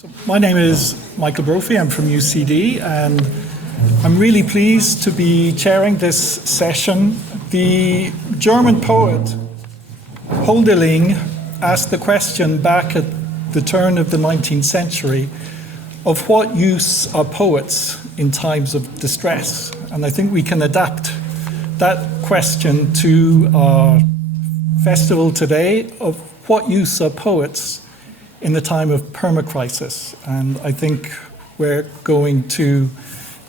So my name is Michael Brophy. I'm from UCD, and I'm really pleased to be chairing this session. The German poet Hölderlin asked the question back at the turn of the 19th century of what use are poets in times of distress. And I think we can adapt that question to our festival today of what use are poets in the time of permacrisis. And I think we're going to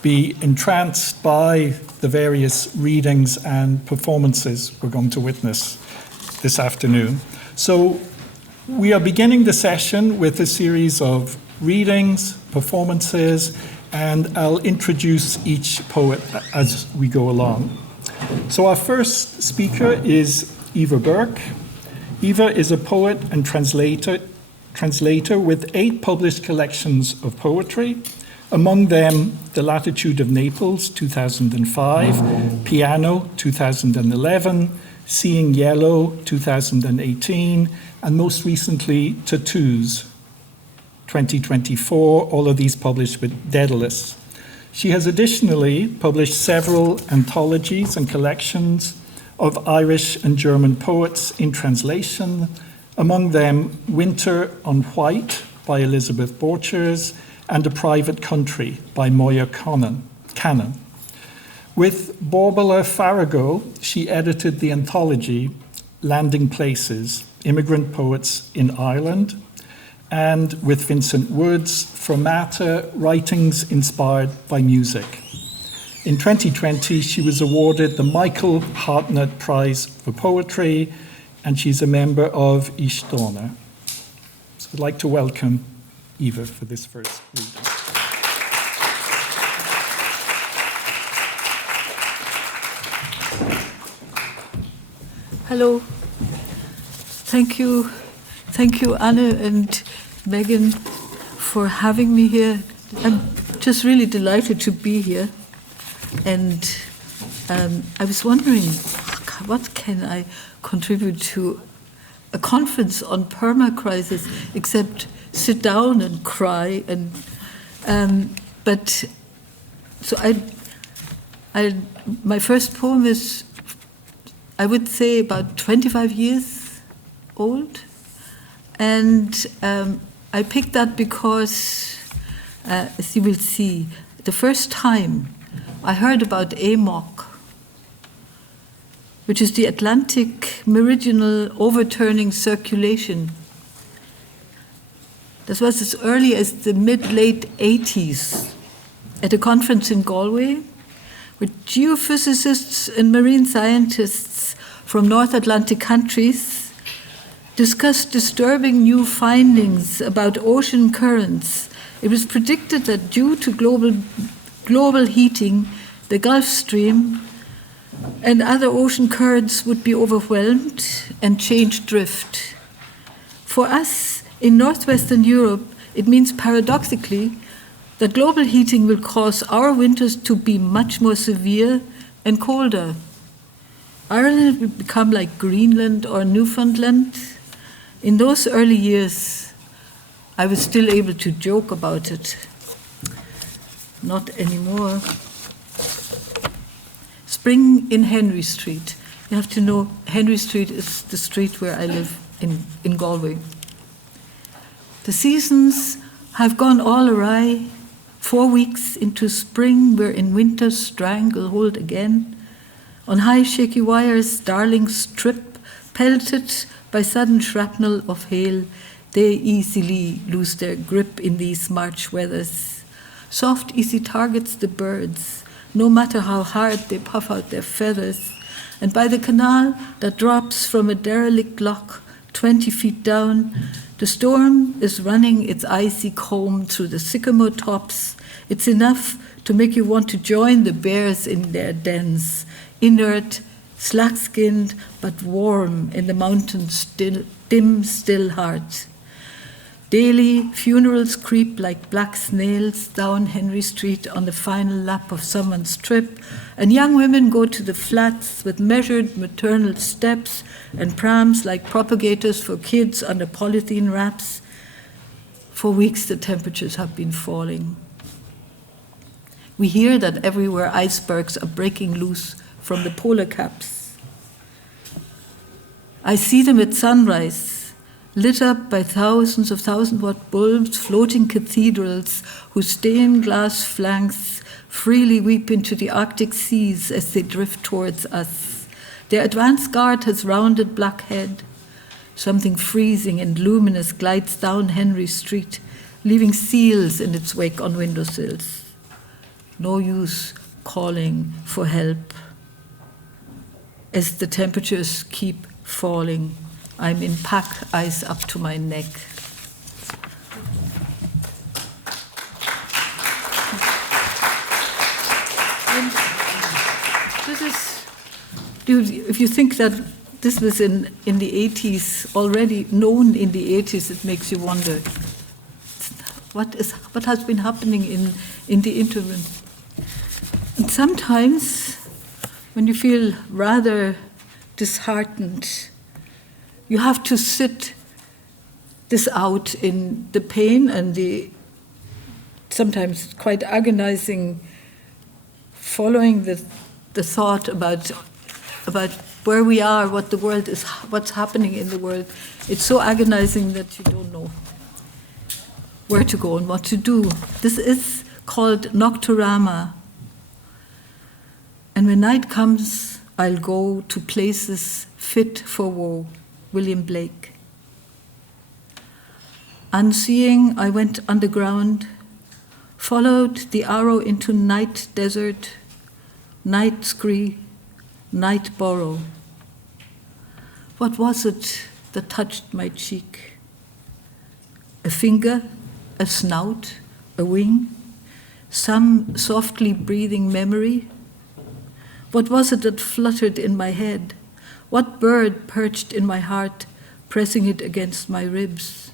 be entranced by the various readings and performances we're going to witness this afternoon. So we are beginning the session with a series of readings, performances, and I'll introduce each poet as we go along. So our first speaker is Eva Bourke. Eva is a poet and translator with 8 published collections of poetry, among them The Latitude of Naples, 2005, Piano, 2011, Seeing Yellow, 2018, and most recently, Tattoos, 2024, all of these published with Daedalus. She has additionally published several anthologies and collections of Irish and German poets in translation, among them Winter on White by Elizabeth Borchers and A Private Country by Moya Cannon. With Borbala Farago, she edited the anthology Landing Places, Immigrant Poets in Ireland, and with Vincent Woods, Formata, Writings Inspired by Music. In 2020, she was awarded the Michael Hartnett Prize for Poetry, and she's a member of Ishtona. So I'd like to welcome Eva for this first reading. Hello. Thank you, Anna and Megan, for having me here. I'm just really delighted to be here. And I was wondering, what can I contribute to a conference on permacrisis except sit down and cry? And my first poem is, I would say, about 25 years old, and I picked that because, as you will see, the first time I heard about AMOC, which is the Atlantic Meridional Overturning Circulation. This was as early as the mid-late 80s at a conference in Galway with geophysicists and marine scientists from North Atlantic countries discussed disturbing new findings about ocean currents. It was predicted that due to global heating, the Gulf Stream and other ocean currents would be overwhelmed and change drift. For us in northwestern Europe, it means paradoxically that global heating will cause our winters to be much more severe and colder. Ireland will become like Greenland or Newfoundland. In those early years, I was still able to joke about it. Not anymore. Spring in Henry Street. You have to know Henry Street is the street where I live in Galway. The seasons have gone all awry. 4 weeks into spring, we're in winter's stranglehold again. On high shaky wires, darlings trip, pelted by sudden shrapnel of hail. They easily lose their grip in these March weathers. Soft, easy targets the birds, no matter how hard they puff out their feathers. And by the canal that drops from a derelict lock 20 feet down, the storm is running its icy comb through the sycamore tops. It's enough to make you want to join the bears in their dens, inert, slack-skinned, but warm in the mountain's dim, still heart. Daily, funerals creep like black snails down Henry Street on the final lap of someone's trip, and young women go to the flats with measured maternal steps and prams like propagators for kids under polythene wraps. For weeks the temperatures have been falling. We hear that everywhere icebergs are breaking loose from the polar caps. I see them at sunrise, lit up by thousands of 1,000-watt bulbs, floating cathedrals whose stained glass flanks freely weep into the Arctic seas as they drift towards us. Their advance guard has rounded black head. Something freezing and luminous glides down Henry Street, leaving seals in its wake on windowsills. No use calling for help. As the temperatures keep falling, I'm in pack ice up to my neck. And this is, if you think that this was in the 80s, already known in the 80s, it makes you wonder, what has been happening in the interim? And sometimes, when you feel rather disheartened, you have to sit this out in the pain and the sometimes quite agonizing following the thought about where we are, what the world is, what's happening in the world. It's so agonizing that you don't know where to go and what to do. This is called Nocturama. And when night comes, I'll go to places fit for woe. William Blake. Unseeing, I went underground, followed the arrow into night desert, night scree, night burrow. What was it that touched my cheek? A finger, a snout, a wing, some softly breathing memory? What was it that fluttered in my head? What bird perched in my heart, pressing it against my ribs?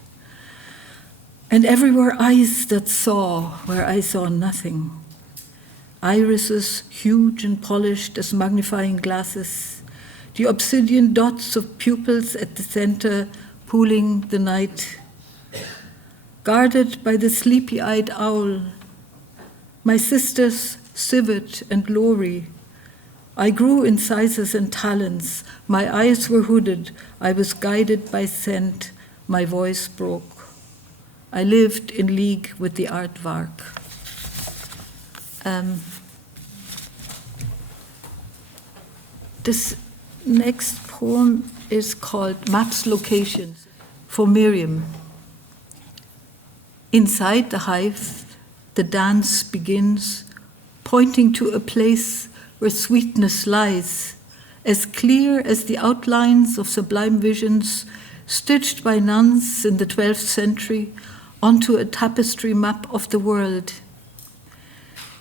And everywhere eyes that saw where I saw nothing. Irises huge and polished as magnifying glasses, the obsidian dots of pupils at the center pooling the night. Guarded by the sleepy-eyed owl, my sisters Civet and Lori. I grew in sizes and talons. My eyes were hooded. I was guided by scent. My voice broke. I lived in league with the aardvark. This next poem is called Maps Locations for Miriam. Inside the hive, the dance begins, pointing to a place where sweetness lies, as clear as the outlines of sublime visions stitched by nuns in the 12th century onto a tapestry map of the world.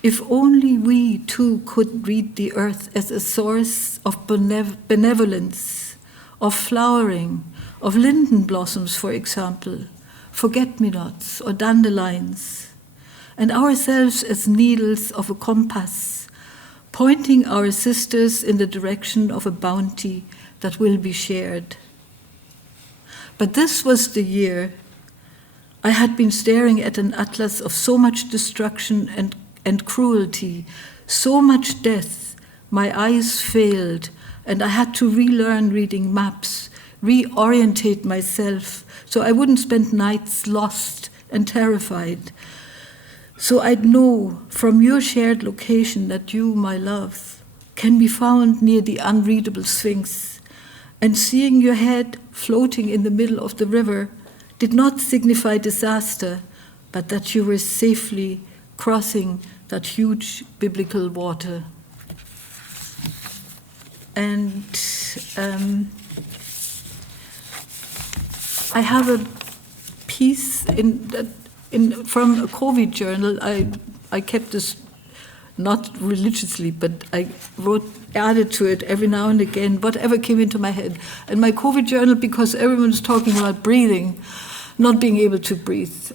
If only we too could read the earth as a source of benevolence, of flowering, of linden blossoms, for example, forget-me-nots or dandelions, and ourselves as needles of a compass, pointing our sisters in the direction of a bounty that will be shared. But this was the year I had been staring at an atlas of so much destruction and cruelty, so much death, my eyes failed, and I had to relearn reading maps, reorientate myself, so I wouldn't spend nights lost and terrified. So I'd know from your shared location that you, my love, can be found near the unreadable Sphinx, and seeing your head floating in the middle of the river did not signify disaster, but that you were safely crossing that huge biblical water. And I have a piece from a COVID journal. I kept this not religiously, but I added to it every now and again, whatever came into my head. And my COVID journal, because everyone's talking about breathing, not being able to breathe,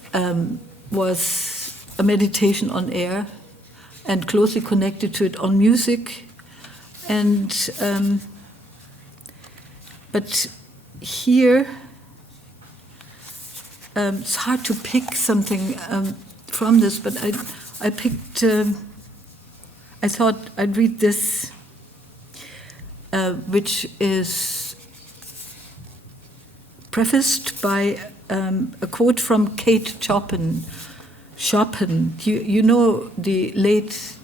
was a meditation on air, and closely connected to it on music. And but here it's hard to pick something from this, but I picked, I thought I'd read this, which is prefaced by a quote from Kate Chopin. You know the late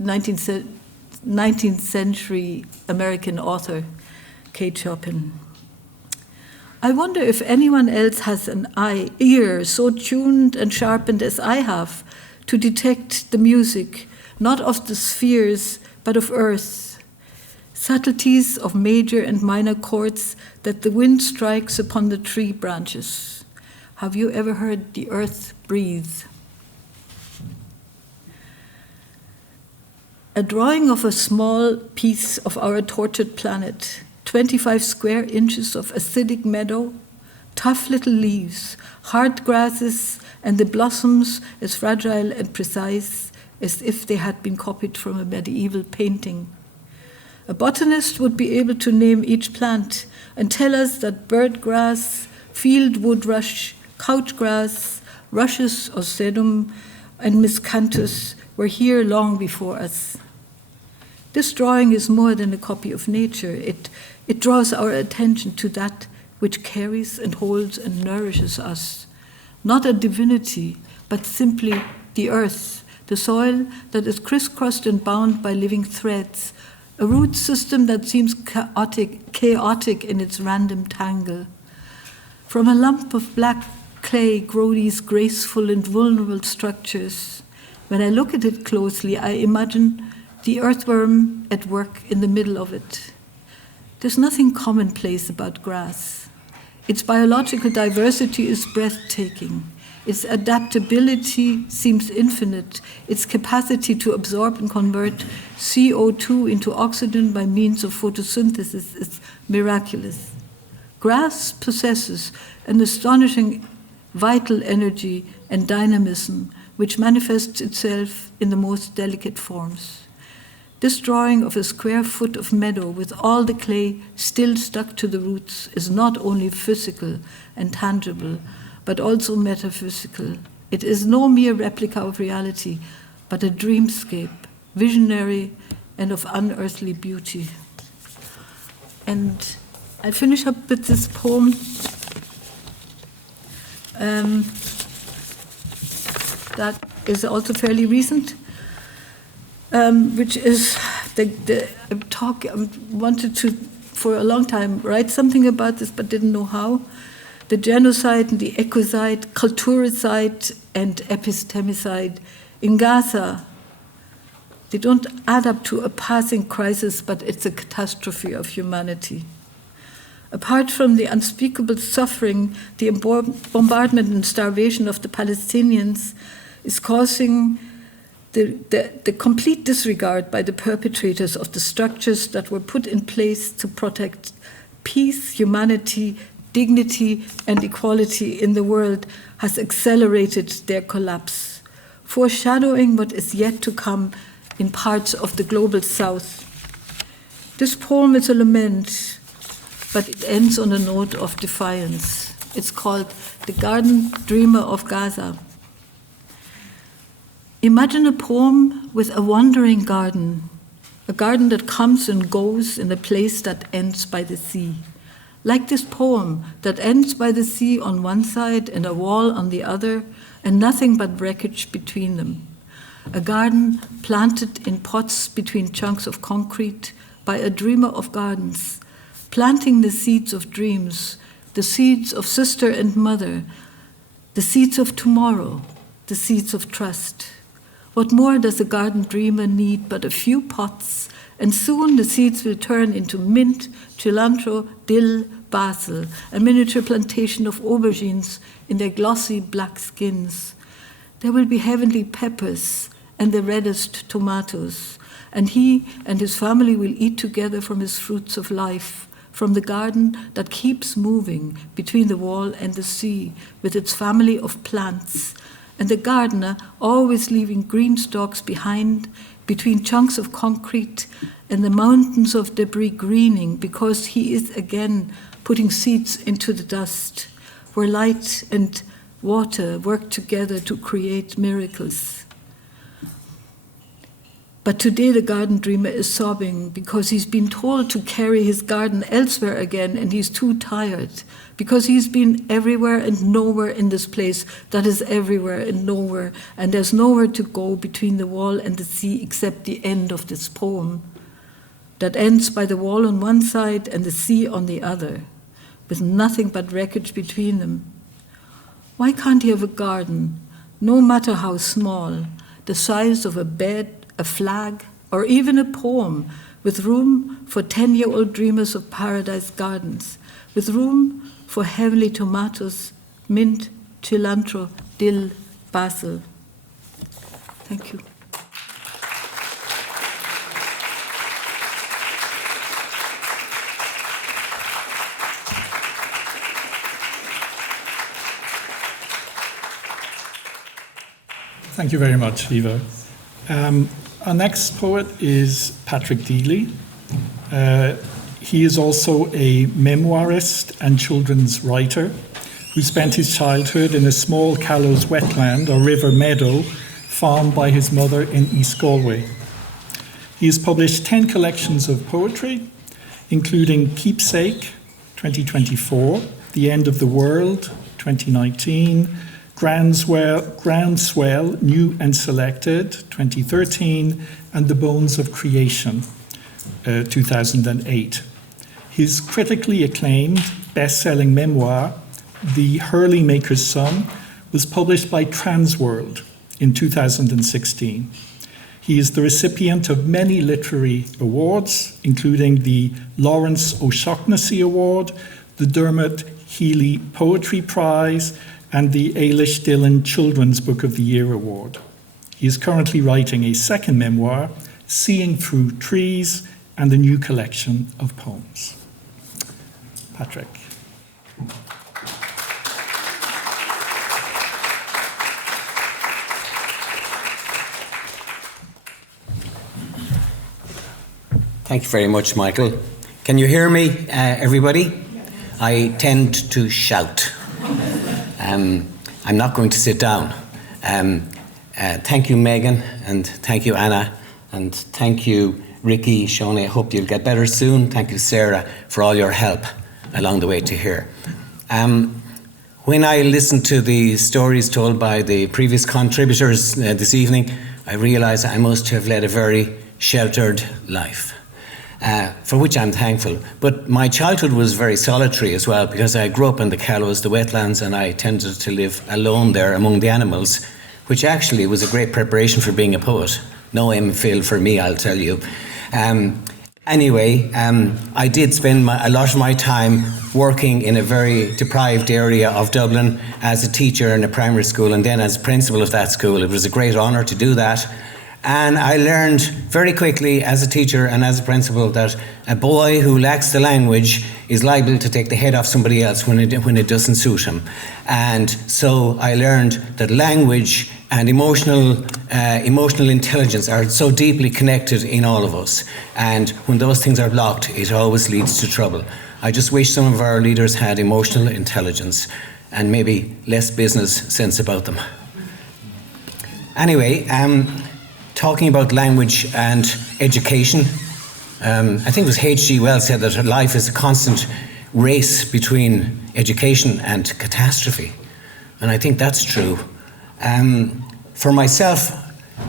19th century American author, Kate Chopin. I wonder if anyone else has an ear so tuned and sharpened as I have to detect the music, not of the spheres, but of earth, subtleties of major and minor chords that the wind strikes upon the tree branches. Have you ever heard the earth breathe? A drawing of a small piece of our tortured planet, 25 square inches of acidic meadow, tough little leaves, hard grasses, and the blossoms as fragile and precise as if they had been copied from a medieval painting. A botanist would be able to name each plant and tell us that birdgrass, field woodrush, couchgrass, rushes or sedum, and miscanthus were here long before us. This drawing is more than a copy of nature. It draws our attention to that which carries and holds and nourishes us. Not a divinity, but simply the earth, the soil that is crisscrossed and bound by living threads, a root system that seems chaotic in its random tangle. From a lump of black clay grow these graceful and vulnerable structures. When I look at it closely, I imagine the earthworm at work in the middle of it. There's nothing commonplace about grass. Its biological diversity is breathtaking. Its adaptability seems infinite. Its capacity to absorb and convert CO2 into oxygen by means of photosynthesis is miraculous. Grass possesses an astonishing vital energy and dynamism which manifests itself in the most delicate forms. This drawing of a square foot of meadow with all the clay still stuck to the roots is not only physical and tangible, but also metaphysical. It is no mere replica of reality, but a dreamscape, visionary and of unearthly beauty. And I finish up with this poem that is also fairly recent, which is I wanted to, for a long time, write something about this, but didn't know how. The genocide and the ecocide, culturicide and epistemicide in Gaza, they don't add up to a passing crisis, but it's a catastrophe of humanity. Apart from the unspeakable suffering, the bombardment and starvation of the Palestinians is causing the complete disregard by the perpetrators of the structures that were put in place to protect peace, humanity, dignity, and equality in the world has accelerated their collapse, foreshadowing what is yet to come in parts of the global south. This poem is a lament, but it ends on a note of defiance. It's called The Garden Dreamer of Gaza. Imagine a poem with a wandering garden, a garden that comes and goes in a place that ends by the sea. Like this poem that ends by the sea on one side and a wall on the other, and nothing but wreckage between them. A garden planted in pots between chunks of concrete by a dreamer of gardens, planting the seeds of dreams, the seeds of sister and mother, the seeds of tomorrow, the seeds of trust. What more does a garden dreamer need but a few pots, and soon the seeds will turn into mint, cilantro, dill, basil, a miniature plantation of aubergines in their glossy black skins. There will be heavenly peppers and the reddest tomatoes, and he and his family will eat together from his fruits of life, from the garden that keeps moving between the wall and the sea with its family of plants, and the gardener always leaving green stalks behind between chunks of concrete and the mountains of debris greening because he is again putting seeds into the dust. where light and water work together to create miracles. But today the garden dreamer is sobbing because he's been told to carry his garden elsewhere again, and he's too tired because he's been everywhere and nowhere in this place that is everywhere and nowhere, and there's nowhere to go between the wall and the sea except the end of this poem that ends by the wall on one side and the sea on the other, with nothing but wreckage between them. Why can't he have a garden, no matter how small, the size of a bed, a flag, or even a poem, with room for 10-year-old dreamers of paradise gardens, with room for heavenly tomatoes, mint, cilantro, dill, basil? Thank you. Thank you very much, Eva. Our next poet is Patrick Deeley. He is also a memoirist and children's writer who spent his childhood in a small Callows wetland or river meadow farmed by his mother in East Galway. He has published 10 collections of poetry, including Keepsake, 2024, The End of the World, 2019, Groundswell, New and Selected, 2013, and The Bones of Creation, 2008. His critically acclaimed best-selling memoir, The Hurley Maker's Son, was published by Transworld in 2016. He is the recipient of many literary awards, including the Lawrence O'Shaughnessy Award, the Dermot Healy Poetry Prize, and the Ailish Dillon Children's Book of the Year Award. He is currently writing a second memoir, Seeing Through Trees, and a new collection of poems. Patrick. Thank you very much, Michael. Can you hear me, everybody? I tend to shout. I'm not going to sit down. Thank you, Megan, and thank you, Anna, and thank you, Ricky, Shona. I hope you'll get better soon. Thank you, Sarah, for all your help along the way to here. When I listened to the stories told by the previous contributors this evening, I realised I must have led a very sheltered life. For which I'm thankful. But my childhood was very solitary as well, because I grew up in the Callows, the wetlands, and I tended to live alone there among the animals, which actually was a great preparation for being a poet. No MPhil for me, I'll tell you. Anyway, I did spend a lot of my time working in a very deprived area of Dublin as a teacher in a primary school and then as principal of that school. It was a great honour to do that. And I learned very quickly as a teacher and as a principal that a boy who lacks the language is liable to take the head off somebody else when it doesn't suit him. And so I learned that language and emotional intelligence are so deeply connected in all of us. And when those things are blocked, it always leads to trouble. I just wish some of our leaders had emotional intelligence and maybe less business sense about them. Anyway, talking about language and education, I think it was H.G. Wells said that life is a constant race between education and catastrophe. And I think that's true. For myself,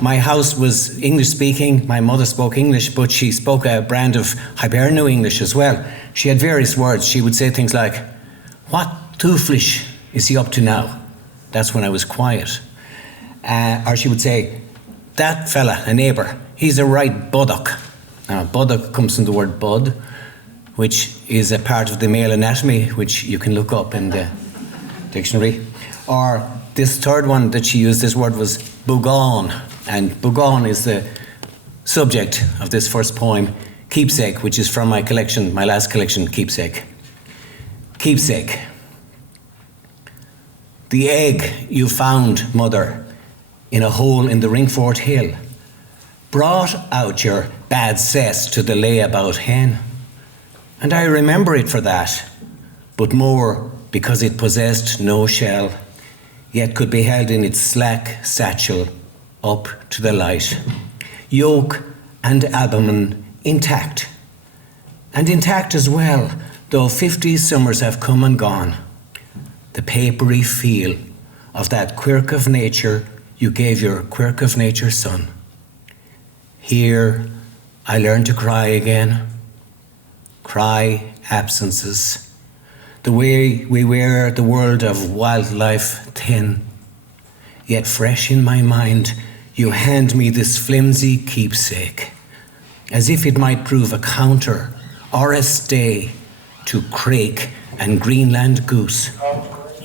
my house was English speaking. My mother spoke English, but she spoke a brand of Hiberno English as well. She had various words. She would say things like, "What tooflish is he up to now?" That's when I was quiet. Or she would say, "That fella, a neighbour, he's a right buddock." Now, buddock comes from the word bud, which is a part of the male anatomy, which you can look up in the dictionary. Or this third one that she used, this word was bugon, and bugon is the subject of this first poem, Keepsake, which is from my collection, my last collection, Keepsake. Keepsake. The egg you found, mother, in a hole in the Ringfort Hill, brought out your bad cess to the layabout hen. And I remember it for that, but more because it possessed no shell, yet could be held in its slack satchel up to the light. Yoke and albumen intact, and intact as well, though 50 summers have come and gone. The papery feel of that quirk of nature you gave your quirk of nature son. Here I learned to cry again. Cry absences, the way we wear the world of wildlife thin. Yet fresh in my mind, you hand me this flimsy keepsake, as if it might prove a counter or a stay to crake and Greenland goose,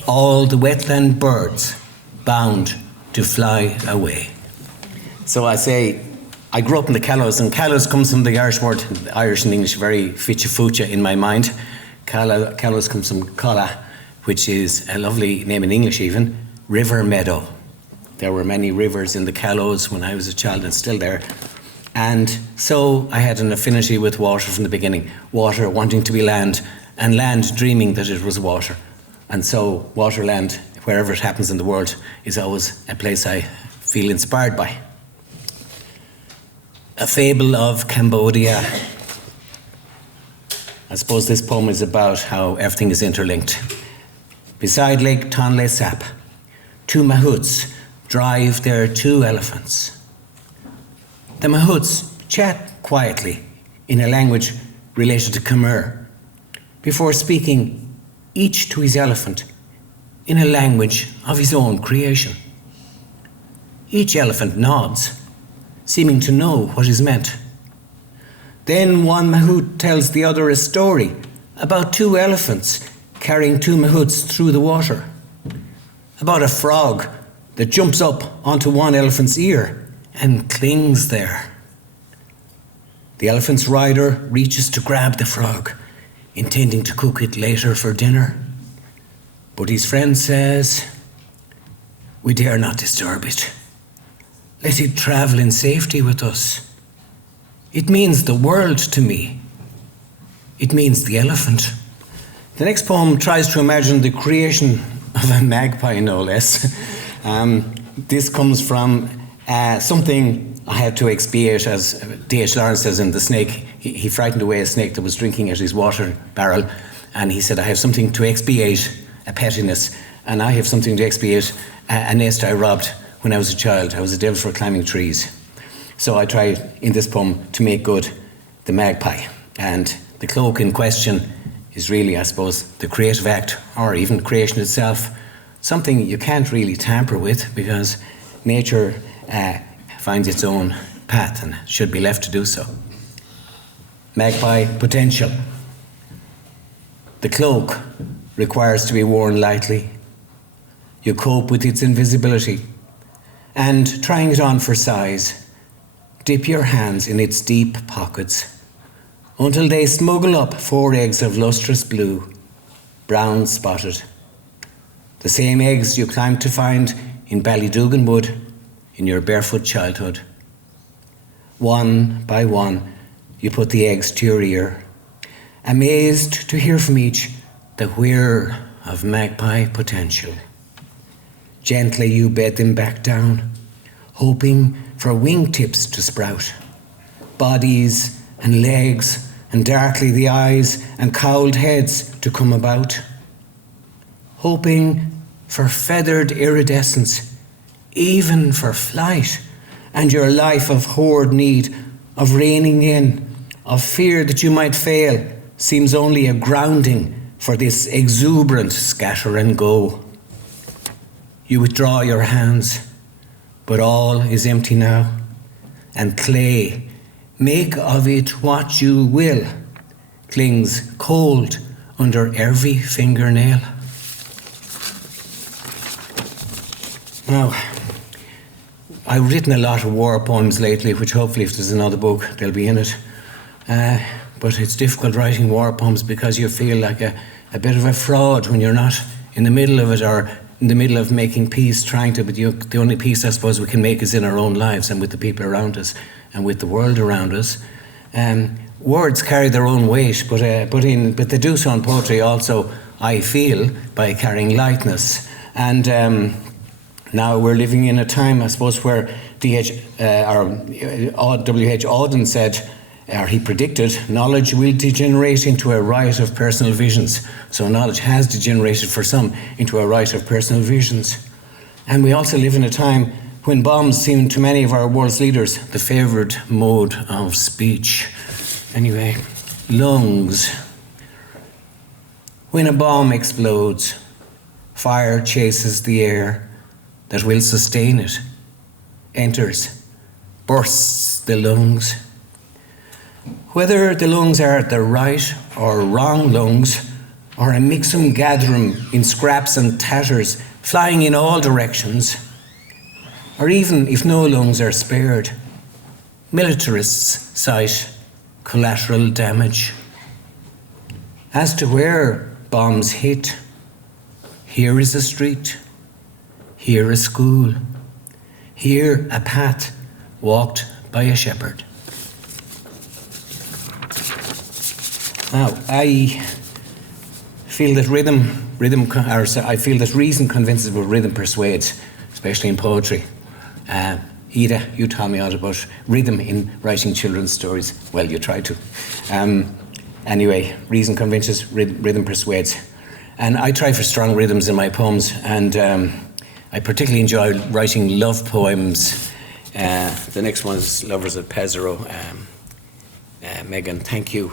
all the wetland birds bound to fly away. So I say, I grew up in the Caoineadh, and Caoineadh comes from the Irish word, Irish and English, very fitcha-fucha in my mind. Caoineadh comes from Colla, which is a lovely name in English even, river meadow. There were many rivers in the Caoineadh when I was a child and still there. And so I had an affinity with water from the beginning. Water wanting to be land, and land dreaming that it was water. And so waterland, wherever it happens in the world, is always a place I feel inspired by. A fable of Cambodia. I suppose this poem is about how everything is interlinked. Beside Lake Tonle Sap, 2 mahouts drive their 2 elephants. The mahouts chat quietly in a language related to Khmer, before speaking each to his elephant in a language of his own creation. Each elephant nods, seeming to know what is meant. Then one mahout tells the other a story about 2 elephants carrying 2 mahouts through the water, about a frog that jumps up onto one elephant's ear and clings there. The elephant's rider reaches to grab the frog, intending to cook it later for dinner. But his friend says, "We dare not disturb it. Let it travel in safety with us. It means the world to me. It means the elephant." The next poem tries to imagine the creation of a magpie, no less. This comes from something I had to expiate, as D.H. Lawrence says in The Snake. He frightened away a snake that was drinking at his water barrel, and he said, "I have something to expiate a pettiness, and I have something to expiate a nest I robbed when I was a child. I was a devil for climbing trees." So I tried in this poem to make good the magpie. And the cloak in question is really, I suppose, the creative act, or even creation itself, something you can't really tamper with, because nature finds its own path and should be left to do so. Magpie potential. The cloak requires to be worn lightly. You cope with its invisibility, and trying it on for size, dip your hands in its deep pockets until they smuggle up 4 eggs of lustrous blue, brown spotted. The same eggs you climbed to find in Ballydugan Wood in your barefoot childhood. One by one, you put the eggs to your ear, amazed to hear from each the whir of magpie potential. Gently you bed them back down, hoping for wingtips to sprout, bodies and legs, and darkly the eyes and cowled heads to come about, hoping for feathered iridescence, even for flight, and your life of hoard need, of reining in, of fear that you might fail, seems only a grounding for this exuberant scatter and go. You withdraw your hands, but all is empty now, and clay, make of it what you will, clings cold under every fingernail. Now, I've written a lot of war poems lately, which hopefully if there's another book, they'll be in it. But it's difficult writing war poems because you feel like a bit of a fraud when you're not in the middle of it, or in the middle of making peace, but the only peace I suppose we can make is in our own lives and with the people around us and with the world around us. Words carry their own weight, but they do so in poetry also I feel by carrying lightness. And now we're living in a time, I suppose, where W.H. Auden said, or he predicted, knowledge will degenerate into a riot of personal visions. So knowledge has degenerated for some into a riot of personal visions. And we also live in a time when bombs seem to many of our world's leaders the favoured mode of speech. Anyway, lungs. When a bomb explodes, fire chases the air that will sustain it, enters, bursts the lungs. Whether the lungs are the right or wrong lungs, or a mixum gatherum in scraps and tatters, flying in all directions, or even if no lungs are spared, militarists cite collateral damage. As to where bombs hit, here is a street, here a school, here a path walked by a shepherd. Now, I feel that I feel that reason convinces, but rhythm persuades, especially in poetry. Ida, you taught me all about rhythm in writing children's stories. Well, you try to. Anyway, reason convinces, rhythm persuades. And I try for strong rhythms in my poems, and I particularly enjoy writing love poems. The next one is Lovers at Pesaro. Megan, thank you.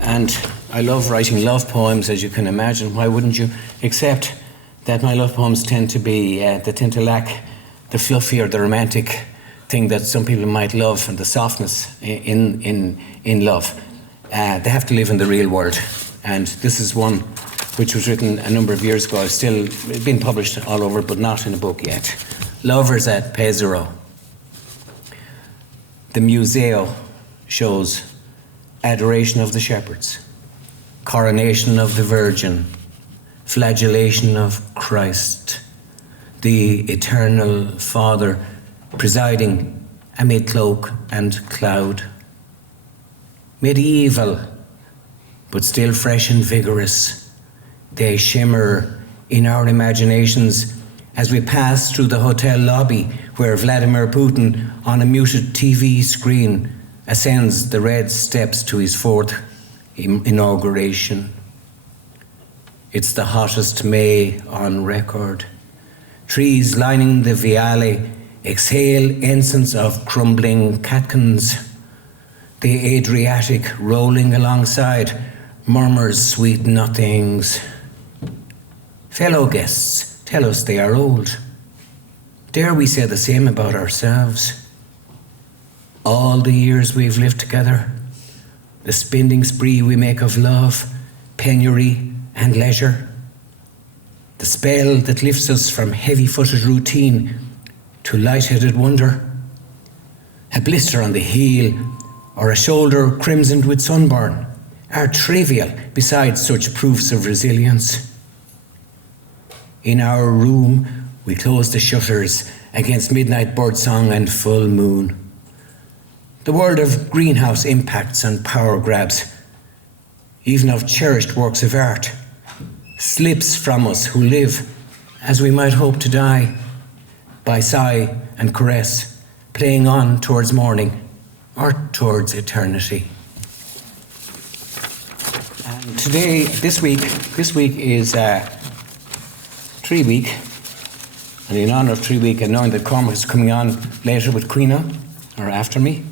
And I love writing love poems, as you can imagine. Why wouldn't you? Except that my love poems tend to be, they tend to lack the fluffy or the romantic thing that some people might love, and the softness in love. They have to live in the real world. And this is one which was written a number of years ago. It's still been published all over, but not in a book yet. Lovers at Pesaro. The Museo shows adoration of the shepherds, coronation of the Virgin, flagellation of Christ, the eternal Father presiding amid cloak and cloud. Medieval, but still fresh and vigorous, they shimmer in our imaginations as we pass through the hotel lobby where Vladimir Putin on a muted TV screen ascends the red steps to his fourth inauguration. It's the hottest May on record. Trees lining the Viale exhale incense of crumbling catkins. The Adriatic rolling alongside murmurs sweet nothings. Fellow guests tell us they are old. Dare we say the same about ourselves? All the years we've lived together, the spending spree we make of love, penury and leisure, the spell that lifts us from heavy-footed routine to light-headed wonder, a blister on the heel or a shoulder crimsoned with sunburn are trivial beside such proofs of resilience. In our room, we close the shutters against midnight birdsong and full moon. The world of greenhouse impacts and power grabs, even of cherished works of art, slips from us who live as we might hope to die, by sigh and caress, playing on towards morning or towards eternity. And today, this week is Tree Week, and in honour of Tree Week, and knowing that Cormac is coming on later with Caoineadh, or after me,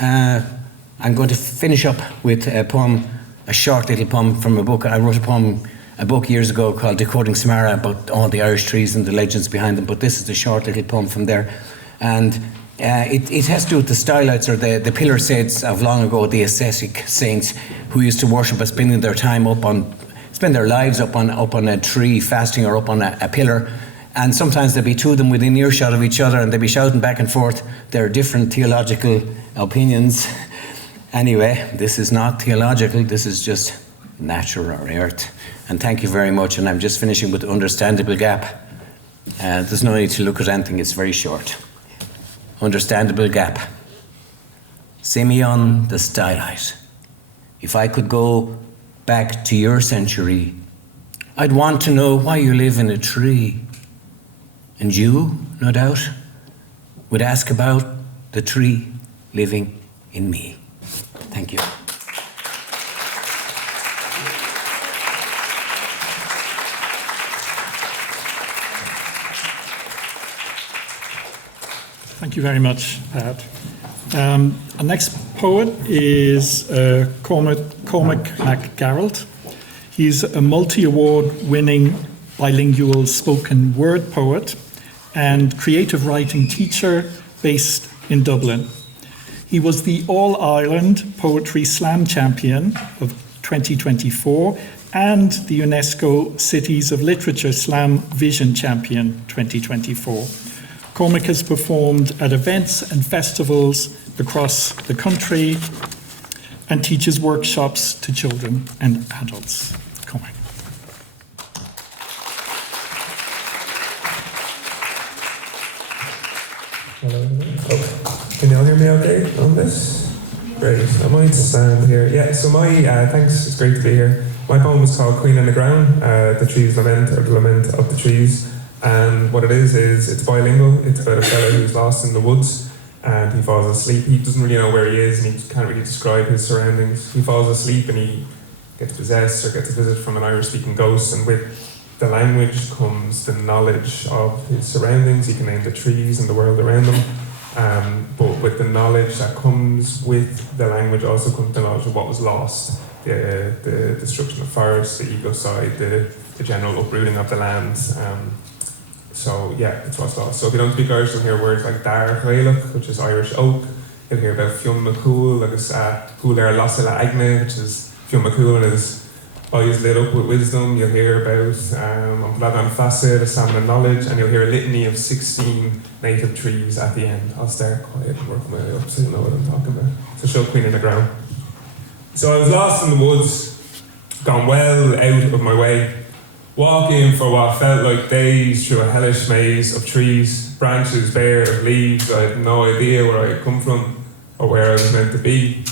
I'm going to finish up with a poem, a short little poem from a book. I wrote a book years ago called Decoding Samara about all the Irish trees and the legends behind them, but this is the short little poem from there. And it has to do with the stylites, or the pillar saints of long ago, the ascetic saints who used to worship by spending their time spend their lives up on a tree, fasting, or up on a pillar. And sometimes there'd be two of them within earshot of each other, and they'd be shouting back and forth their different theological opinions. Anyway, this is not theological, this is just natural or earth. And thank you very much. And I'm just finishing with Understandable Gap. There's no need to look at anything, it's very short. Understandable Gap. Simeon the Stylite. If I could go back to your century, I'd want to know why you live in a tree. And you, no doubt, would ask about the tree living in me. Thank you. Thank you very much, Pat. Our next poet is Cormac Mac Gearailt. He's a multi-award winning bilingual spoken word poet and creative writing teacher based in Dublin. He was the All-Ireland Poetry Slam Champion of 2024 and the UNESCO Cities of Literature Slam Vision Champion 2024. Cormac has performed at events and festivals across the country and teaches workshops to children and adults. Cormac. Hello. Oh, can you all hear me okay on this? Great. I might stand here. Yeah, so thanks, it's great to be here. My poem is called Caoineadh, the trees lament, or the lament of the trees. And what it is it's bilingual. It's about a fellow who's lost in the woods and he falls asleep. He doesn't really know where he is and he can't really describe his surroundings. He falls asleep and he gets possessed or gets a visit from an Irish-speaking ghost, and with the language comes the knowledge of his surroundings. He can name the trees and the world around them. But with the knowledge that comes with the language also comes the knowledge of what was lost. The destruction of forests, the ecocide, the general uprooting of the land. So yeah, it's what's lost. So if you don't speak Irish, you'll hear words like dar Gaelic, which is Irish oak. You'll hear about fium macúil, agus cúil losa la agne, which is fium macúil and his eyes lit up with wisdom. You'll hear about Bladan Facet, the salmon of knowledge, and you'll hear a litany of 16 native trees at the end. I'll start quiet and work my way up so you know what I'm talking about. So show Queen in the ground. So I was lost in the woods, gone well out of my way, walking for what felt like days through a hellish maze of trees, branches bare of leaves. I had no idea where I had come from or where I was meant to be.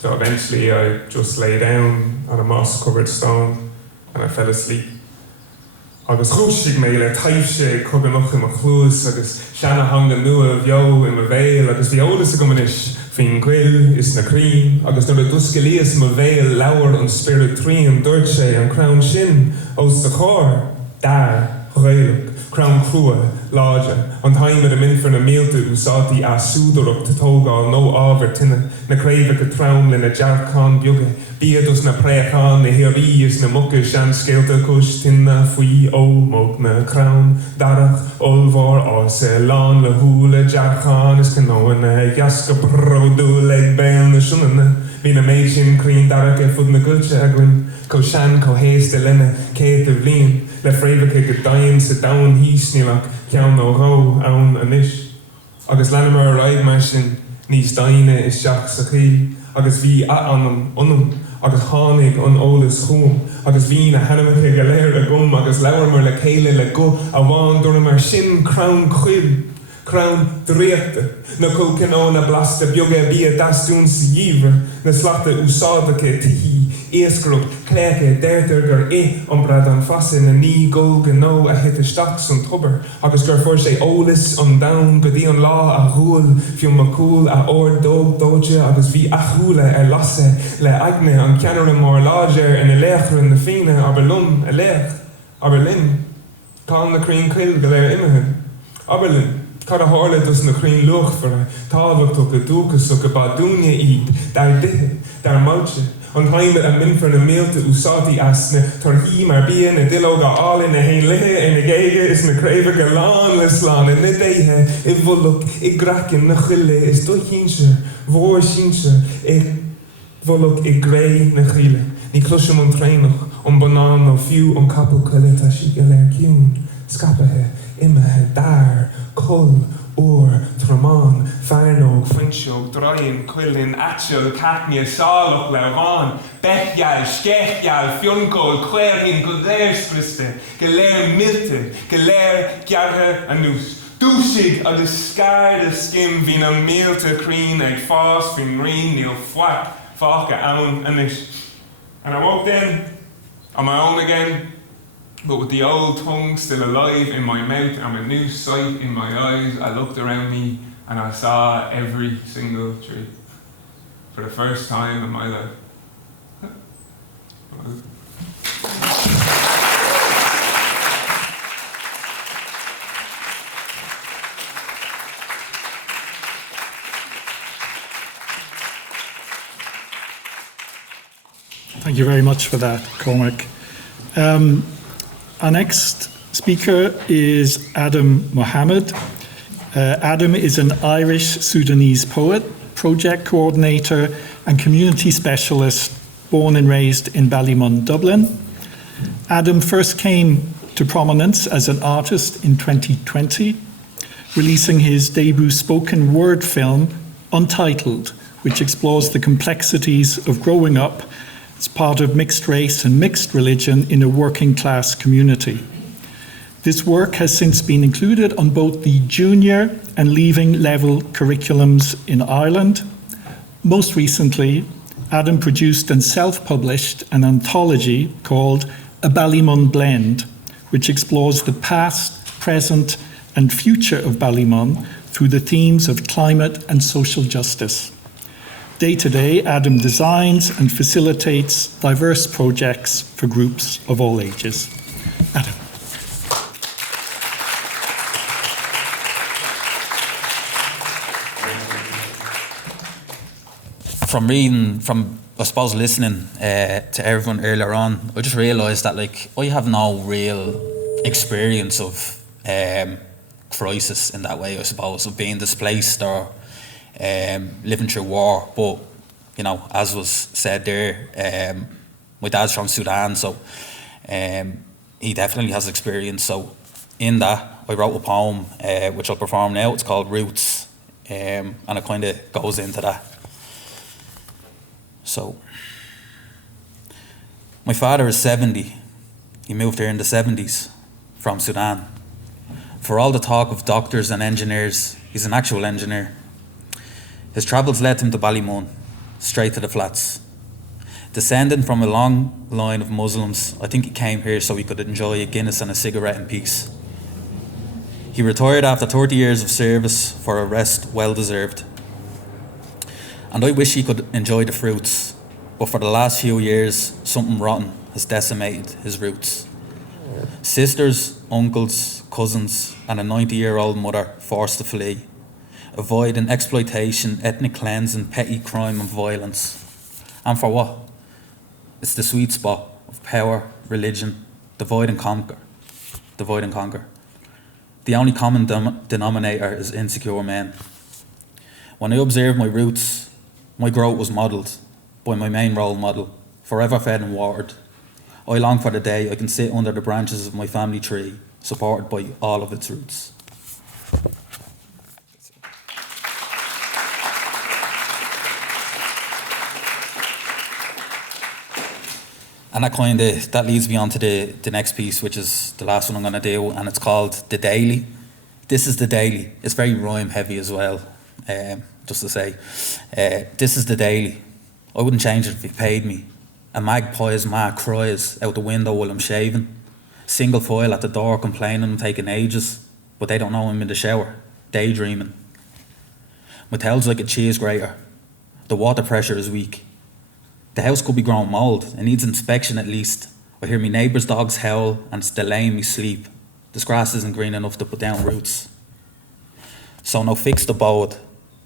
So eventually I just lay down on a moss-covered stone and I fell asleep. Agus chúisig mé le taimhse coganach in my clús, agus seanna hanga nua bheo in my veil, agus bhí ólas a gomanis fin gwyl is na cream, agus nuair a duscalías my veil leabhar an spirit tríam dúirt sé an crown sin os sa chóir, dar, Gaelic, crown crua, láide, an taimid a min for na mílta úsátaí a súdarach to tógáil nó ábhar tinne, na craimhach a traum le na dearcán beaga, bíadas na préachán na hiríos na mucca sean scéalta cúis tinna faoi ómóg na crown, darach, olmhór ása, lán le húla dearcán is canóin na jasca brodú le béal na siúnana, hí na méid sin crín darach e fud na gulse agrin, có sean có héasta lena céad a bhlíon, le fréimhacha go dainn sa dain híos nílach ceann ó ró ann anis. Agus lena mar a raibh mar sin níos daine is seach sa chill, agus bhí anam, agus tháinig an ólas chuam, agus bhí na hanamacha go léir a gum, agus leabhar mar le céile le go a bháin dúna mar sin crown chuil, crown dréachta, na cócanó na blasta beaga bí a dasún sa dhíomhar, na slachta úsáideacha tihí, éascrúb, cléiche, déirtar gur an brad an fasin na ní góga nó a hit isteach san tubair, agus gur fuair sé ólas an dam go dtí an lá a dhúil fiú macúil a dóg dóide agus bhí athúla lasa le agne an ceanara mór láidir ina léachran na fine aber lum a léach, aber lin, cá na crín cuil go léir imethe, aber lin. Cad a hála dus na crín luch for a tábhachtach go dúchas so go badúne iad, dar dithe, dar mouche, an taimid a minfar na mílta úsátaí as na torthaí mar bíon na dilóga ála na hain lithe in na géige is na craimhach go lán le slán in na déithe I bhullach I gracin na chuile is dúchínse, mhór sínse I bhullach I gré na chiile. Ní cluisim an tréinach, an banán nó fiú an capú chuile tá si go léir ciún, scapathe, imethe, dar, col, oor, tramán, fearnóg, finsóg, drain, cuilin, atseil, catnia, sáloch, leabhán, bechheal, skechheal, fioncóil, cuirhin, go léir scriste, go léir milte, go léir geartha anús. Dúsig agus scair de skim hín an mílta crín ag fás fin rin níl fácha ann anis. And I walked in on my own again, But with the old tongue still alive in my mouth and a new sight in my eyes, I looked around me and I saw every single tree. For the first time in my life. Thank you very much for that, Cormac. Our next speaker is Adam Mohamed. Adam is an Irish-Sudanese poet, project coordinator and community specialist born and raised in Ballymun, Dublin. Adam first came to prominence as an artist in 2020, releasing his debut spoken word film, Untitled, which explores the complexities of growing up as part of mixed race and mixed religion in a working class community. This work has since been included on both the junior and leaving level curriculums in Ireland. Most recently, Adam produced and self-published an anthology called A Ballymun Blend, which explores the past, present and future of Ballymun through the themes of climate and social justice. Day to day, Adam designs and facilitates diverse projects for groups of all ages. Adam. From reading, I suppose listening to everyone earlier on, I just realised that I have no real experience of crisis in that way, I suppose, of being displaced or living through war. But, as was said there, my dad's from Sudan, so he definitely has experience. So in that, I wrote a poem, which I'll perform now. It's called Roots, and it kind of goes into that. So, my father is 70. He moved here in the 70s from Sudan. For all the talk of doctors and engineers, he's an actual engineer. His travels led him to Ballymun, straight to the flats. Descending from a long line of Muslims, I think he came here so he could enjoy a Guinness and a cigarette in peace. He retired after 30 years of service for a rest well deserved. And I wish he could enjoy the fruits, but for the last few years, something rotten has decimated his roots. Sisters, uncles, cousins, and a 90-year-old mother forced to flee, avoiding exploitation, ethnic cleansing, petty crime and violence. And for what? It's the sweet spot of power, religion, divide and conquer. Divide and conquer. The only common denominator is insecure men. When I observed my roots, my growth was modelled by my main role model, forever fed and watered. I long for the day I can sit under the branches of my family tree, supported by all of its roots. And that leads me on to the next piece, which is the last one I'm going to do, and it's called The Daily. This is the daily. It's very rhyme heavy as well. Just to say, this is the daily. I wouldn't change it if you paid me. A magpie's ma cries out the window while I'm shaving. Single file at the door complaining I'm taking ages, but they don't know I'm in the shower, daydreaming. My tail's like a cheese grater. The water pressure is weak. The house could be growing mould. It needs inspection at least. I hear my neighbour's dogs howl and it's delaying me sleep. This grass isn't green enough to put down roots. So now fix the board.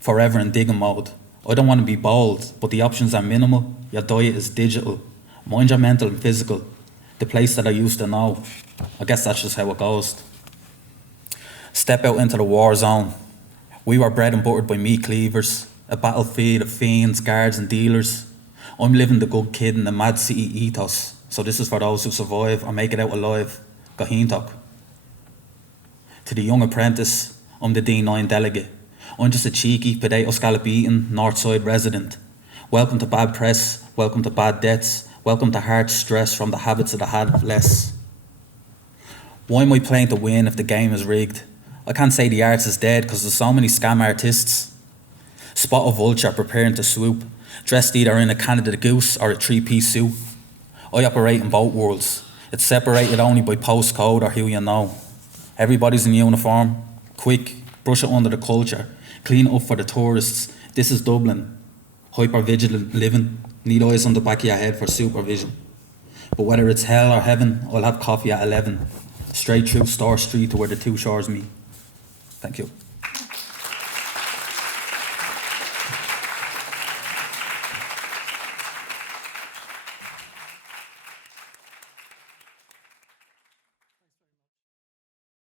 Forever in digging mode. I don't want to be bold, but the options are minimal. Your diet is digital. Mine's your mental and physical. The place that I used to know. I guess that's just how it goes. Step out into the war zone. We were bred and buttered by meat cleavers. A battlefield of fiends, guards and dealers. I'm living the good kid in the mad city ethos. So this is for those who survive or make it out alive. Caoineadh. To the young apprentice, I'm the D9 delegate. I'm just a cheeky, potato scallop eating, north side resident. Welcome to bad press, welcome to bad debts, welcome to hard stress from the habits of the had less. Why am I playing to win if the game is rigged? I can't say the arts is dead because there's so many scam artists. Spot a vulture preparing to swoop, dressed either in a Canada Goose or a three-piece suit. I operate in both worlds. It's separated only by postcode or who you know. Everybody's in uniform. Quick, brush it under the culture. Clean up for the tourists. This is Dublin. Hyper-vigilant living. Need eyes on the back of your head for supervision. But whether it's hell or heaven, I'll have coffee at 11. Straight through Store Street to where the two shores meet. Thank you.